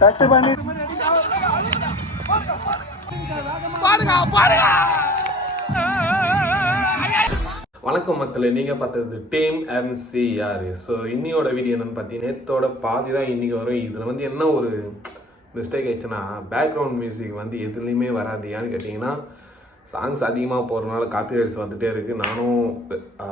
Touch பண்ணி பாருங்க பாருங்க. வணக்கம் மக்களே, நீங்கள் பார்த்தது டீம் MCR. ஸோ இன்னியோட வீடியோ என்னென்னு பார்த்தீங்கன்னா, நேற்றோட பாதி தான் இன்றைக்கி வரும். இதில் என்ன ஒரு மிஸ்டேக் ஆயிடுச்சுன்னா, பேக்ரவுண்ட் மியூசிக் எதுலேயுமே வராது. ஏன்னு கேட்டிங்கன்னா, சாங்ஸ் அதிகமாக போகிறதுனால காப்பிரைட்ஸ் வந்துகிட்டே இருக்குது. நானும்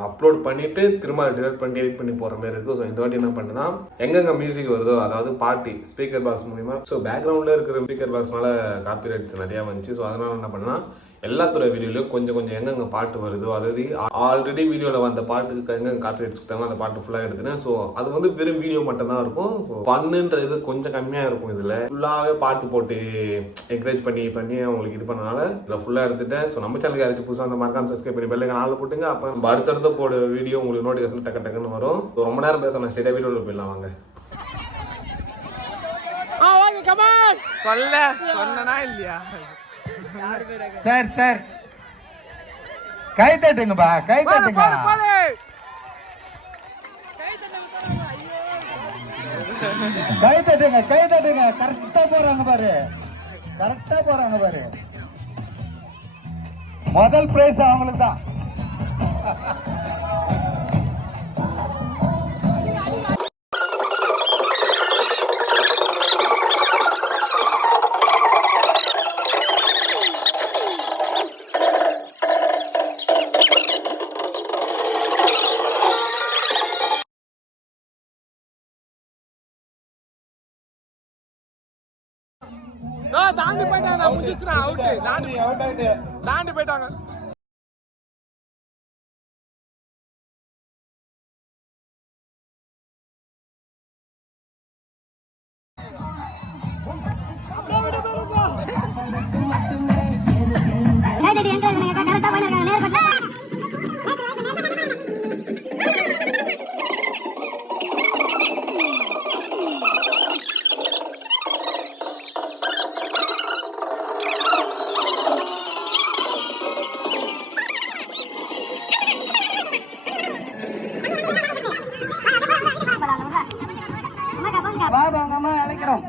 அப்லோட் பண்ணிவிட்டு திரும்ப டிலீட் பண்ணி எடிட் பண்ணி போகிற மாதிரி இருக்குது. ஸோ இந்த வாட்டி என்ன பண்ணேன்னா, எங்கெங்கே மியூசிக் வருதோ, அதாவது பாட்டி ஸ்பீக்கர் பாக்ஸ் மூலிமா, ஸோ பேக்ரவுண்டில் இருக்கிற ஸ்பீக்கர் பாக்ஸ்னால காப்பிரைட்ஸ் நிறையா வந்துச்சு. ஸோ அதனால் என்ன பண்ணேன்னா, எல்லாத்தோட வீடியோலையும் கொஞ்சம் எங்கெங்கே பாட்டு வருதோ, அதாவது ஆல்ரெடி வீடியோவில் வந்த பாட்டுக்கு எங்கெங்கே காப்பிரைட்ஸ் கொடுத்தாங்க அந்த பாட்டு ஃபுல்லாக எடுத்துனேன். ஸோ அது வெறும் வீடியோ மட்டும் தான் இருக்கும். ஸோ பண்ணுன்றது கொஞ்சம் கம்மியாக இருக்கும். இதில் ஃபுல்லாகவே பாட்டு போட்டு என்கரேஜ் பண்ணி அவங்களுக்கு இது பண்ணனால இதில் ஃபுல்லாக எடுத்துட்டேன். ஸோ நம்ம சேனலுக்கு யாராச்சும் புதுசாக அந்த மறக்காம சப்ஸ்கிரைப் பண்ணி பெல்லைக்கு நாளில் போட்டுங்க. அப்போ நம்ம அடுத்தடுத்த போட வீடியோ உங்களுக்கு நோட்டிஃபிகேஷன் டக்குன்னு வரும். ஸோ ரொம்ப நேரம் பேச நான் ஸ்ட்ரெயிட்டாக வீடியோவில் போயிடலாம் வாங்க. சொன்னா இல்லையா சார் சார் கை தட்டுங்கப்பா, கை தட்டுங்க. கை தட்டுங்க, கை தட்டுங்க. கரெக்டா போறாங்க பாரு, கரெக்டா போறாங்க பாரு. முதல் பிரைஸ் அவங்களுக்கு தான். தாண்டி போயிட்டாங்க, முடிஞ்சிச்சுனா அவுட். தாண்டி போயிட்டாங்க. பாபாங்கம்மா அழைக்கிறோம்.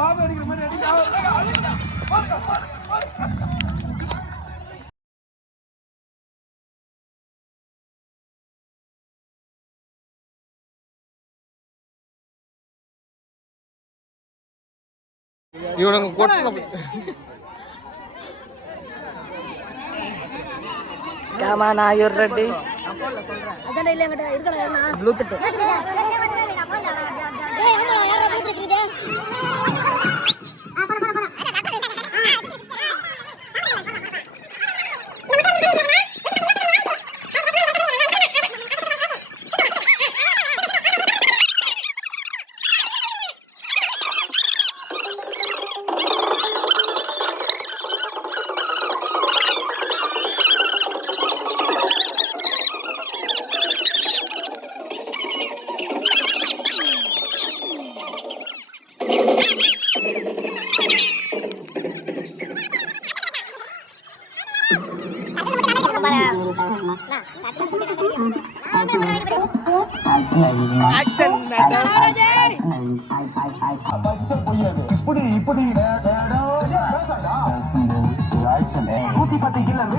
பாபா அடிக்கிற மாதிரி அடிக்க. இவனுங்க கொட்டல. Come on, are you ready? அதான் இல்ல என்கிட்ட இருக்கடா யாரனா ப்ளூடூத்.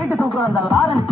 வீட்டு தூக்குற அந்த லாரன்ஸ்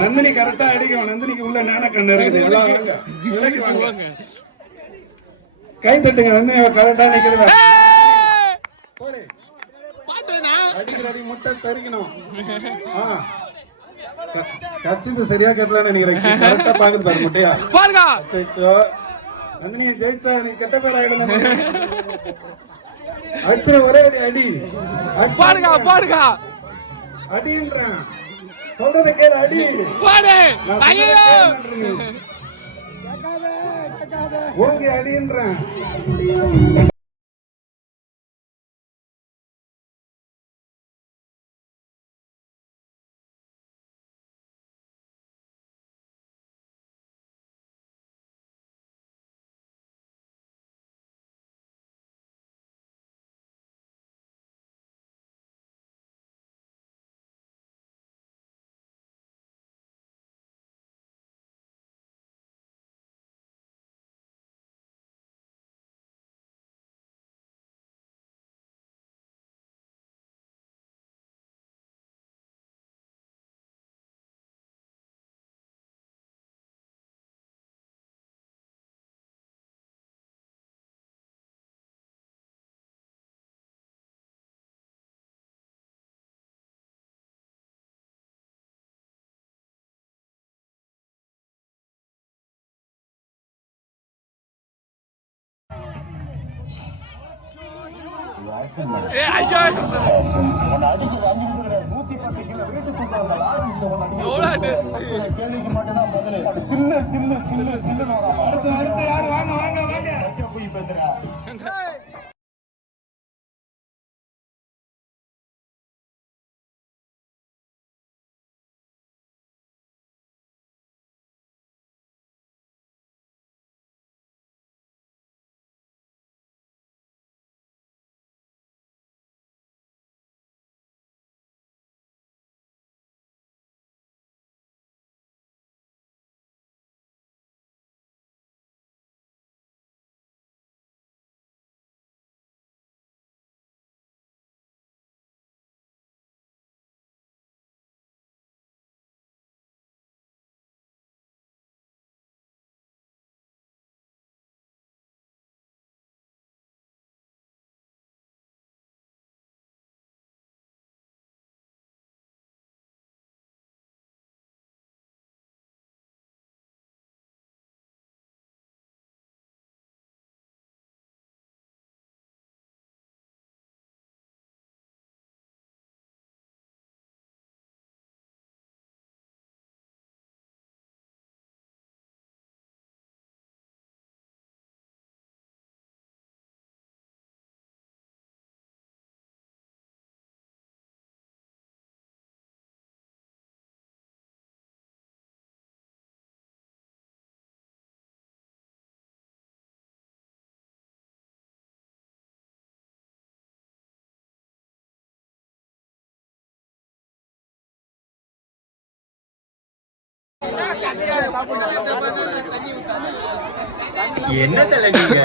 நந்தினி கரெக்டா அடிக்கும். நந்தினிக்கு உள்ள நான கண்ணு இருக்குது. எல்லாம் வாங்க. விலைக்கு வாங்க. கை தட்டுங்க. நந்தினி கரெக்டா நிக்குது. அடிக்கிற அடி முட்டை தரிக்கணும். கச்சிப்பு சரியா கேட்டதான் நினைக்கிறேன். கரெக்டா பாக்குது பாரு முட்டையா. நந்தினி ஜெயிச்சா நீ கெட்ட பேர் ஆயிடும். அடிச்சுற ஒரே அடி அடி பாருங்க அடின்றான். சொல்றத கேளு. அடி ஓங்கி அடின்றான். என்ன தல நீங்க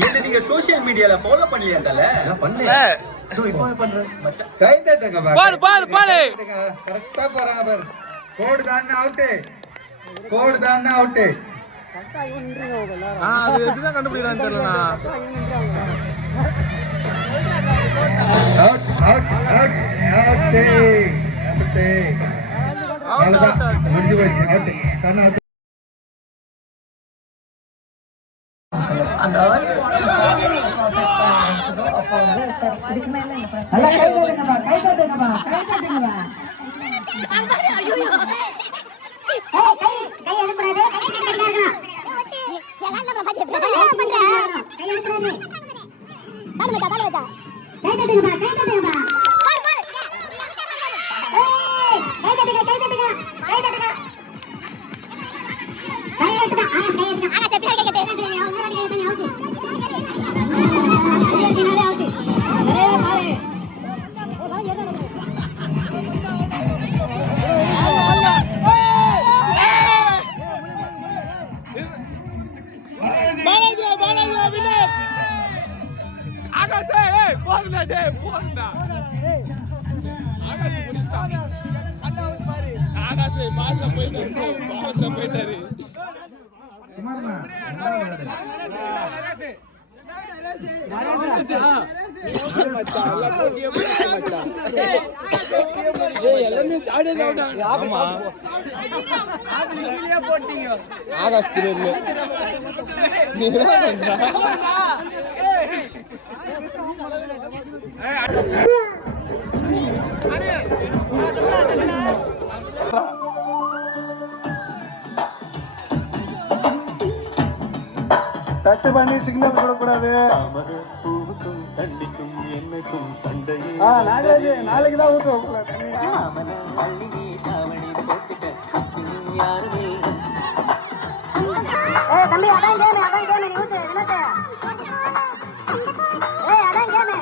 இது நீங்க சோஷியல் மீடியால ஃபாலோ பண்ணலையா தல? நான் பண்ணல. இப்போ பண்றேன். கை தட்டுங்க பாரு கரெக்டா போறாங்க பாரு. கோடு தான அவுட். கோடு தான அவுட். அது எப்படிதான் கண்டுபிடிக்கிறான்னு தெரியலண்ணா. அவுட் அவுட் அவுட் அவுட் அவ்வளவுதான் முடிஞ்சு போச்சு. அவுட் கண்ணு அவுட். ஆகாசு பாத்துல போயிட்டாரு குமார்ண்ணா ஆகாஷ் தெரியுது டச் பண்ணி சிக்னல் கொடுக்கூடாது. நாகராஜ் நாளைக்கு தான் ஊற்றுவோம் தண்ணி. தம்பி அதான் கேமு நீ ஊத்து என்னத்த அதான் கேமு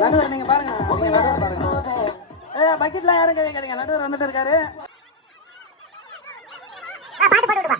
நடுவர் நீங்க பாருங்க பக்கெட்ல யாரும் கேட்காதீங்க. நடுவர் வந்துட்டு இருக்காரு. பாட்டு பாட்டு விடுப்பா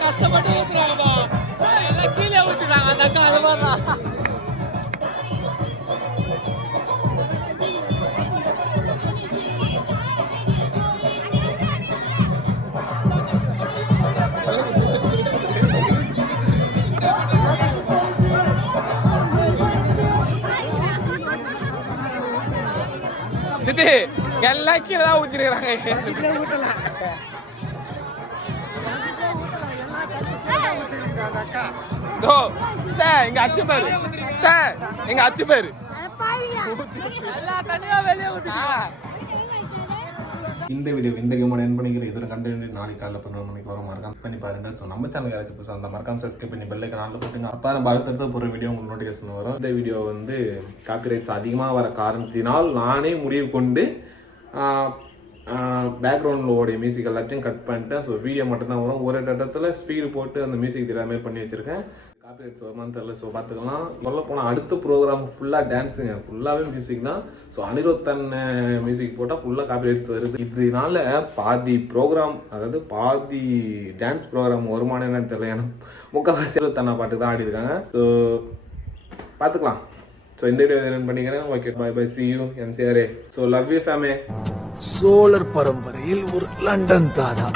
கஷ்டப்பட்டு ஊத்துறாங்கப்பா எல்லாம் கீழே ஊத்துறாங்க அந்த அக்கா அது மாதிரிதான் சித்தி எல்லாம் கீழே தான் ஊத்திருக்காங்க இங்க அச்சு பேரு எங்க அச்சு பேரு எல்லாம் தனியா வெளியே ஊத்திருக்கா. இந்த வீடியோ இந்த கேமோட என் பண்ணிக்கிற இதோட கண்டென்ட் நாளைக்கு காலையில் 11 மணிக்கு வர மறக்காம பண்ணி பாருங்க. ஸோ நம்ம சேனல் யாராச்சும் புதுசாக அந்த மறக்காம சப்ஸ்கிரைப் பண்ணி பெல் ஐக்கானில் போட்டுங்க. அப்போ நம்ம அடுத்தடுத்து போகிற வீடியோ உங்களுக்கு நோட்டிஃபிகேஷன் வரும். இந்த வீடியோ வந்து காப்பிரைட்ஸ் அதிகமாக வர காரணத்தினால் நானே முடிவு கொண்டு பேக்ரவுண்டில் ஓடிய மியூசிக் எல்லாத்தையும் கட் பண்ணிட்டேன். ஸோ வீடியோ மட்டும்தான் வரும். ஒரு இடத்துல ஸ்பீடு போட்டு அந்த மியூசிக் தெரியாமல் பண்ணி வச்சுருக்கேன். காப்பிரைட்ஸ் வருமானு தெரியல. ஸோ பார்த்துக்கலாம். சொல்ல போனால் அடுத்த ப்ரோக்ராம் ஃபுல்லாக டான்ஸுங்க, ஃபுல்லாகவே மியூசிக் தான். ஸோ அனிருத்தன் மியூசிக் போட்டால் ஃபுல்லாக காப்பிரைட்ஸ் வருது. இதனால பாதி ப்ரோக்ராம், அதாவது பாதி டான்ஸ் ப்ரோக்ராம் வருமானம் என்னன்னு தெரியல. ஏன்னா முக்கால்வாசி அனிருத்தண்ணா பாட்டு தான் ஆடி இருக்காங்க. ஸோ பார்த்துக்கலாம். ஸோ இந்த வீடியோ ரன் பண்ணிக்கிறேன். Okay, bye bye, see you MCRA. So love you ஃபேமே. சோழர் பரம்பரையில் ஒரு லண்டன் தாதா.